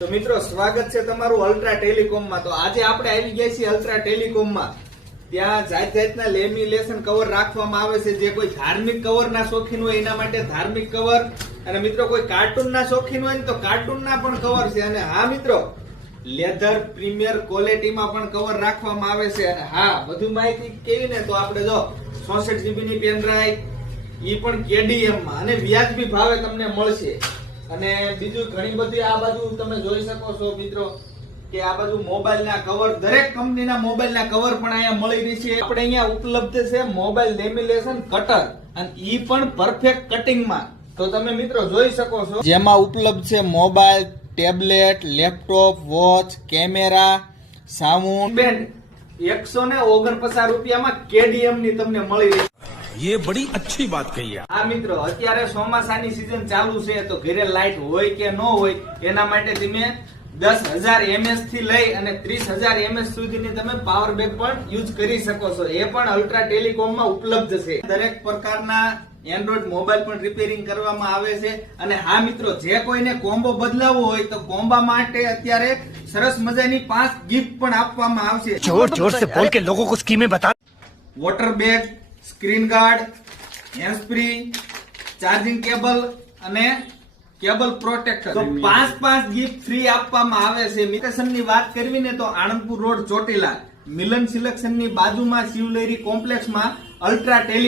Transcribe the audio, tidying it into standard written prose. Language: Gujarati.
તો મિત્રો સ્વાગત છે તમારું અલ્ટ્રા ટેલિકોમમાં। તો આજે આપણે આવી ગયા છીએ અલ્ટ્રા ટેલિકોમમાં। ત્યાં જાત જાતના લેમિનેશન કવર રાખવામાં આવે છે। જે કોઈ ધાર્મિક કવરના શોખીન હોય એના માટે ધાર્મિક કવર, અને મિત્રો કોઈ કાર્ટૂનના શોખીન હોય ને તો કાર્ટૂનના પણ કવર છે। અને હા મિત્રો, લેધર પ્રીમિયર ક્વોલિટીમાં પણ કવર રાખવામાં આવે છે। અને હા, વધુ માહિતી કેવી ને તો આપણે જો 64 GB ની પેન ડ્રાઈવ ઈ પણ KDM માં અને વ્યાજબી ભાવે તમને મળશે। અને બીજું ઘણી બધી આ બાજુ તમે જોઈ શકો છો મિત્રો કે આ બાજુ મોબાઈલના કવર, દરેક કંપનીના મોબાઈલના કવર પણ અહીંયા મળી રહી છે। આપણે અહીંયા ઉપલબ્ધ છે મોબાઈલ લેમિનેશન કટર, અને ઈ પણ પરફેક્ટ કટિંગમાં। તો તમે મિત્રો જોઈ શકો છો, જેમાં ઉપલબ્ધ છે mobile, tablet, laptop, watch, camera, sound band. 149 રૂપિયામાં KDM ની તમને મળી રહી। ये बड़ी अच्छी बात कही है। હા મિત્રો, અત્યારે ચોમાસાની સીઝન ચાલુ છે, તો ઘરે લાઈટ હોય કે ન હોય એના માટે તમે 10,000 mAh થી લઈ અને 30,000 mAh સુધીની તમે પાવર બેંક પણ યુઝ કરી શકો છો। એ પણ અલ્ટ્રા ટેલિકોમમાં ઉપલબ્ધ છે। દરેક પ્રકારના એન્ડ્રોઇડ મોબાઈલ પણ રિપેરિંગ કરવામાં આવે છે। અને હા મિત્રો, જે કોઈને કોમ્બો બદલાવવો હોય તો કોમ્બા માટે અત્યારે સરસ મજાની 5 ગિફ્ટ પણ આપવામાં આવશે। जोर जोर से बोल के लोगों को स्कीमें बता। Water bag, screen guard, hand free, charging cable અને કેબલ પ્રોટેક્ટર, તો 5 ગિફ્ટ ફ્રી આપવામાં આવે છે। લોકેશનની વાત કરવી ને તો આણંદપુર રોડ ચોટીલા મિલન સિલેક્શનની બાજુમાં શિવલહેરી કોમ્પ્લેક્સમાં અલ્ટ્રા ટેલિકોમ